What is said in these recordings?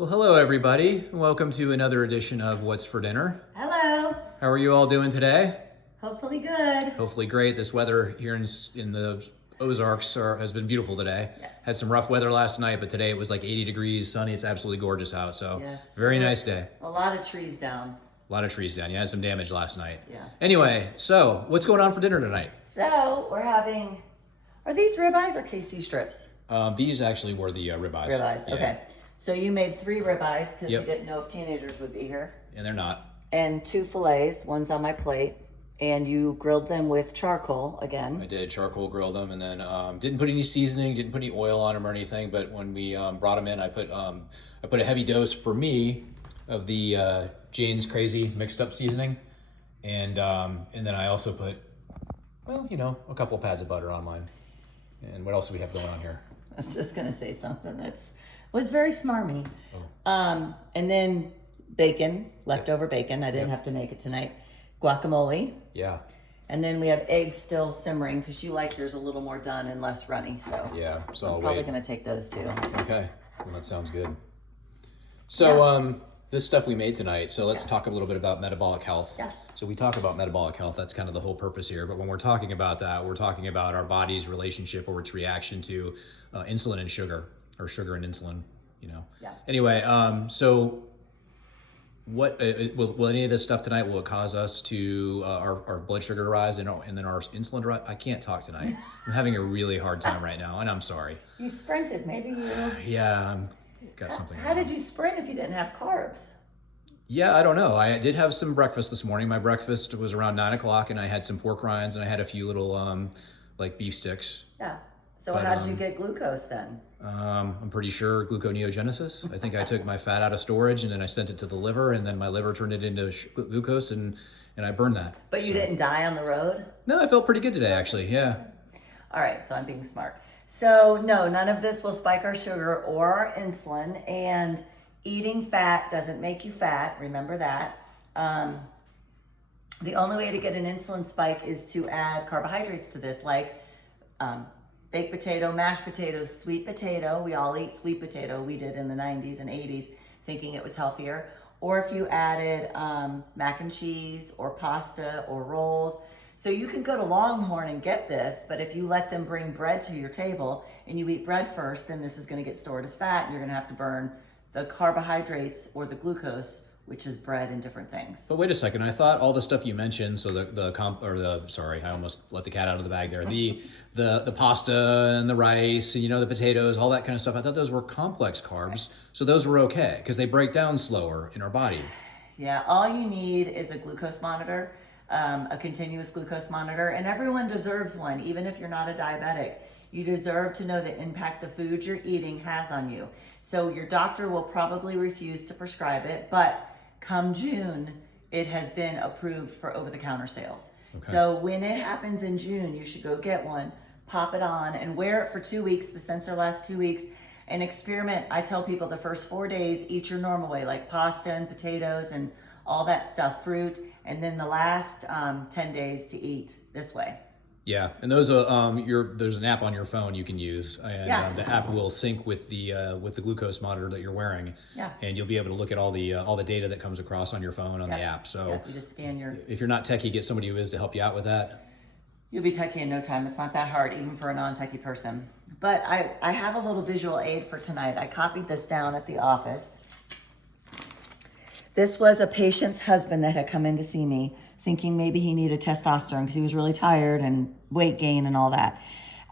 Well, hello everybody. Welcome to another edition of What's for Dinner. Hello. How are you all doing today? Hopefully good. Hopefully great. This weather here in the Ozarks has been beautiful today. Yes. Had some rough weather last night, but today it was like 80 degrees, sunny. It's absolutely gorgeous out. So Yes. very nice day. A lot of trees down. A lot of trees down. You had some damage last night. Yeah. Anyway, so what's going on for dinner tonight? So we're having, are these ribeyes or KC strips? These actually were the ribeyes. Ribeyes, Yeah. okay. So you made 3 ribeyes because Yep. you didn't know if teenagers would be here. And they're not. And 2 fillets, one's on my plate. And you grilled them with charcoal again. I did charcoal grill them, and then didn't put any seasoning, didn't put any oil on them or anything. But when we brought them in, I put a heavy dose for me of the Jane's Crazy mixed up seasoning, and then I also put, well, a couple pads of butter on mine. And what else do we have going on here? I was just gonna say something was very smarmy. Oh. And then bacon, leftover bacon. I didn't have to make it tonight. Guacamole. Yeah. And then we have eggs still simmering because you like yours a little more done and less runny. So Yeah. So I'm I'll probably wait. going to take those too. Okay. Well, that sounds good. So this stuff we made tonight. So let's talk a little bit about metabolic health. Yeah. So we talk about metabolic health. That's kind of the whole purpose here. But when we're talking about that, we're talking about our body's relationship or its reaction to insulin and sugar, or sugar and insulin. Yeah. Anyway, so what will any of this stuff tonight, will it cause us to our blood sugar to rise and then our insulin to rise? I can't talk tonight. I'm having a really hard time right now, and I'm sorry. You sprinted. Maybe you. Yeah, got something. How did you sprint if you didn't have carbs? Yeah, I don't know. I did have some breakfast this morning. My breakfast was around 9 o'clock, and I had some pork rinds, and I had a few little like beef sticks. Yeah. So But, how did you get glucose then? I'm pretty sure gluconeogenesis. I think I took my fat out of storage, and then I sent it to the liver, and then my liver turned it into glucose, and I burned that. But you didn't die on the road? No, I felt pretty good today, actually. Yeah. All right, so I'm being smart. So no, none of this will spike our sugar or our insulin, and eating fat doesn't make you fat. Remember that. The only way to get an insulin spike is to add carbohydrates to this, like baked potato, mashed potato, sweet potato. We all eat sweet potato. We did in the 90s and 80s, thinking it was healthier. Or if you added mac and cheese or pasta or rolls. So you can go to Longhorn and get this, but if you let them bring bread to your table and you eat bread first, then this is going to get stored as fat, and you're going to have to burn the carbohydrates or the glucose, which is bread and different things. But wait a second. I thought all the stuff you mentioned, so sorry, I almost let the cat out of the bag there. The pasta and the rice, and the potatoes, all that kind of stuff. I thought those were complex carbs, so those were okay because they break down slower in our body. Yeah, all you need is a glucose monitor, a continuous glucose monitor, and everyone deserves one, even if you're not a diabetic. You deserve to know the impact the food you're eating has on you. So your doctor will probably refuse to prescribe it, but come June, it has been approved for over-the-counter sales. Okay. So when it happens in June, you should go get one, pop it on, and wear it for 2 weeks. The sensor lasts 2 weeks. And experiment. I tell people the first 4 days, eat your normal way, like pasta and potatoes and all that stuff, fruit, and then the last 10 days to eat this way. Yeah, and those there's an app on your phone you can use, and the app will sync with the glucose monitor that you're wearing. Yeah. And you'll be able to look at all the data that comes across on your phone on the app. So you just scan your. if you're not techie, get somebody who is to help you out with that. You'll be techie in no time. It's not that hard, even for a non-techie person. But I have a little visual aid for tonight. I copied this down at the office. This was a patient's husband that had come in to see me, thinking maybe he needed testosterone because he was really tired and weight gain and all that.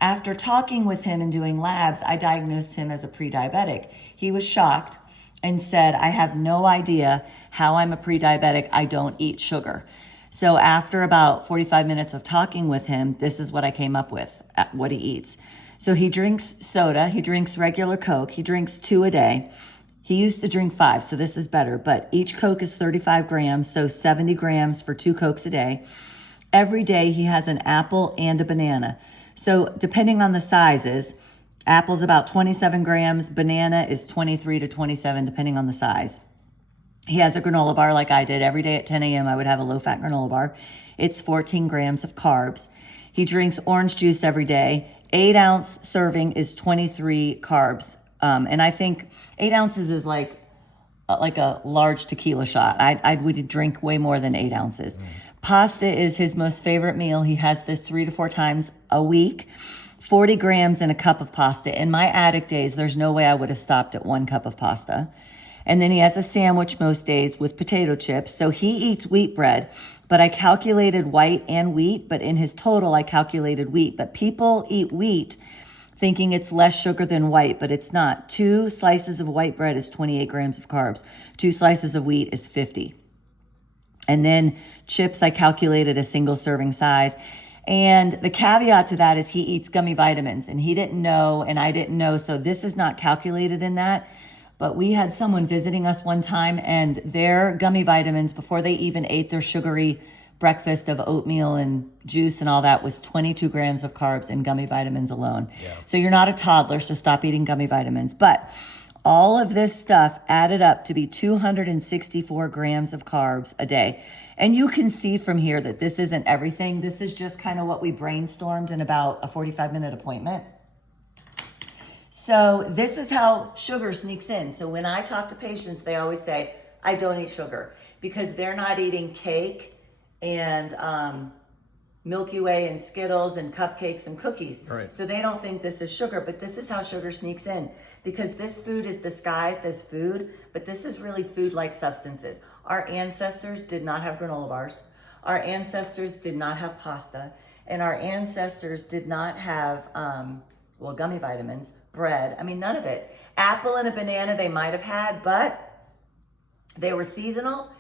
After talking with him and doing labs, I diagnosed him as a pre-diabetic. He was shocked and said, I have no idea how I'm a pre-diabetic. I don't eat sugar. So after about 45 minutes of talking with him, this is what I came up with, what he eats. So he drinks soda, he drinks regular Coke, he drinks 2 a day. He used to drink 5, so this is better, but each Coke is 35 grams, so 70 grams for 2 Cokes a day. Every day he has an apple and a banana. So depending on the sizes, apple's about 27 grams, banana is 23 to 27, depending on the size. He has a granola bar like I did. Every day at 10 a.m. I would have a low-fat granola bar. It's 14 grams of carbs. He drinks orange juice every day. 8-ounce serving is 23 carbs. And I think 8 ounces is like like a large tequila shot. I would drink way more than 8 ounces. Pasta is his most favorite meal. He has this 3 to 4 times a week. 40 grams in a cup of pasta. In my addict days, there's no way I would have stopped at 1 cup of pasta. And then he has a sandwich most days with potato chips. So he eats wheat bread, but I calculated white and wheat, but in his total, I calculated wheat. But people eat wheat thinking it's less sugar than white, but it's not. 2 slices of white bread is 28 grams of carbs. 2 slices of wheat is 50. And then chips, I calculated a single serving size. And the caveat to that is he eats gummy vitamins, and he didn't know, and I didn't know. So this is not calculated in that. But we had someone visiting us one time, and their gummy vitamins, before they even ate their sugary breakfast of oatmeal and juice and all that, was 22 grams of carbs in gummy vitamins alone. Yeah. So you're not a toddler, so stop eating gummy vitamins. But all of this stuff added up to be 264 grams of carbs a day. And you can see from here that this isn't everything. This is just kind of what we brainstormed in about a 45-minute appointment. So this is how sugar sneaks in. So when I talk to patients, they always say, I don't eat sugar, because they're not eating cake and Milky Way and Skittles and cupcakes and cookies. Right. So they don't think this is sugar, but this is how sugar sneaks in, because this food is disguised as food, but this is really food-like substances. Our ancestors did not have granola bars. Our ancestors did not have pasta. And our ancestors did not have, gummy vitamins, bread. I mean, none of it. Apple and a banana they might have had, but they were seasonal.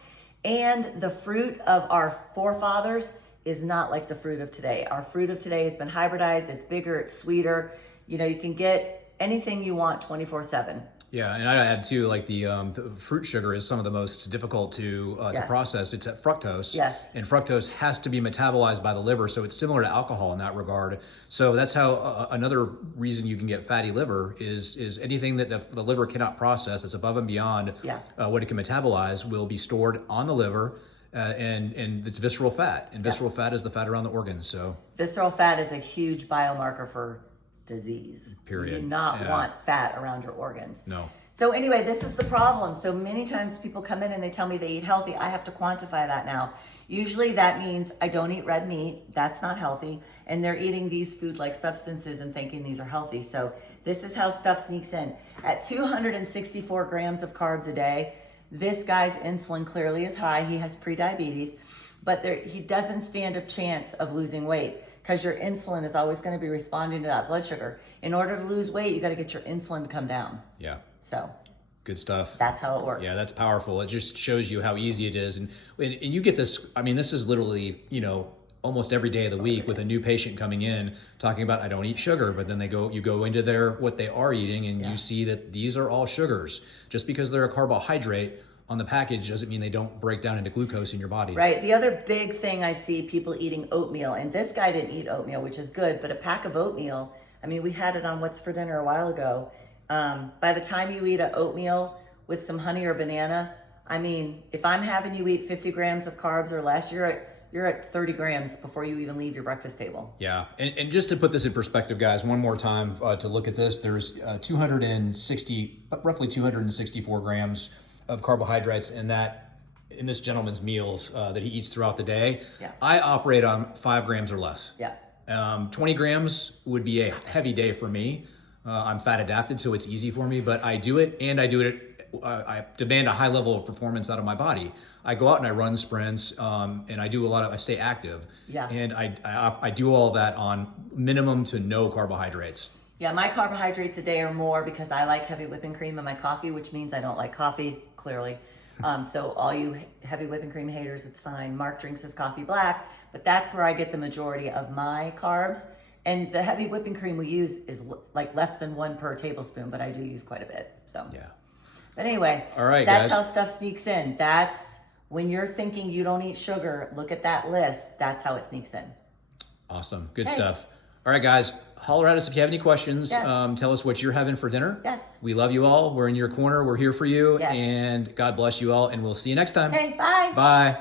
And the fruit of our forefathers is not like the fruit of today. Our fruit of today has been hybridized. It's bigger, it's sweeter. You know, you can get anything you want 24/7. Yeah, and I'd add too, like the fruit sugar is some of the most difficult to process. It's at fructose. Yes. And fructose has to be metabolized by the liver, so it's similar to alcohol in that regard. So that's how another reason you can get fatty liver is anything that the liver cannot process that's above and beyond what it can metabolize will be stored on the liver, and it's visceral fat. And visceral fat is the fat around the organs. So visceral fat is a huge biomarker for disease. Period. You do not want fat around your organs. No. So anyway, this is the problem. So many times people come in and they tell me they eat healthy. I have to quantify that now. Usually that means I don't eat red meat. That's not healthy. And they're eating these food-like substances and thinking these are healthy. So this is how stuff sneaks in. At 264 grams of carbs a day, this guy's insulin clearly is high. He has prediabetes, but he doesn't stand a chance of losing weight, because your insulin is always going to be responding to that blood sugar. In order to lose weight, you got to get your insulin to come down. Yeah. So good stuff. That's how it works. Yeah, that's powerful. It just shows you how easy it is. And you get this, I mean, this is literally, almost every day of the week with a new patient coming in talking about, I don't eat sugar, but then you go into what they are eating, and you see that these are all sugars. Just because they're a carbohydrate on the package doesn't mean they don't break down into glucose in your body. Right. The other big thing I see people eating oatmeal, and this guy didn't eat oatmeal, which is good, but a pack of oatmeal, I mean, we had it on What's for Dinner a while ago. By the time you eat an oatmeal with some honey or banana, I mean, if I'm having you eat 50 grams of carbs or less, you're at 30 grams before you even leave your breakfast table. Yeah. And just to put this in perspective, guys, one more time to look at this, there's roughly 264 grams of carbohydrates in this gentleman's meals that he eats throughout the day. Yeah. I operate on 5 grams or less. Yeah. 20 grams would be a heavy day for me. I'm fat adapted, so it's easy for me, but I do it, and I demand a high level of performance out of my body. I go out and I run sprints, and I stay active. Yeah. And I do all that on minimum to no carbohydrates. Yeah, my carbohydrates a day or more, because I like heavy whipping cream in my coffee, which means I don't like coffee, clearly. So all you heavy whipping cream haters, it's fine. Mark drinks his coffee black, but that's where I get the majority of my carbs. And the heavy whipping cream we use is like less than 1 per tablespoon, but I do use quite a bit. So yeah. But anyway, all right, that's guys. how stuff sneaks in. That's when you're thinking you don't eat sugar, look at that list. That's how it sneaks in. Awesome. Good stuff. All right, guys. Holler at us if you have any questions. Yes. Tell us what you're having for dinner. Yes. We love you all. We're in your corner. We're here for you. Yes. And God bless you all. And we'll see you next time. Okay, bye. Bye.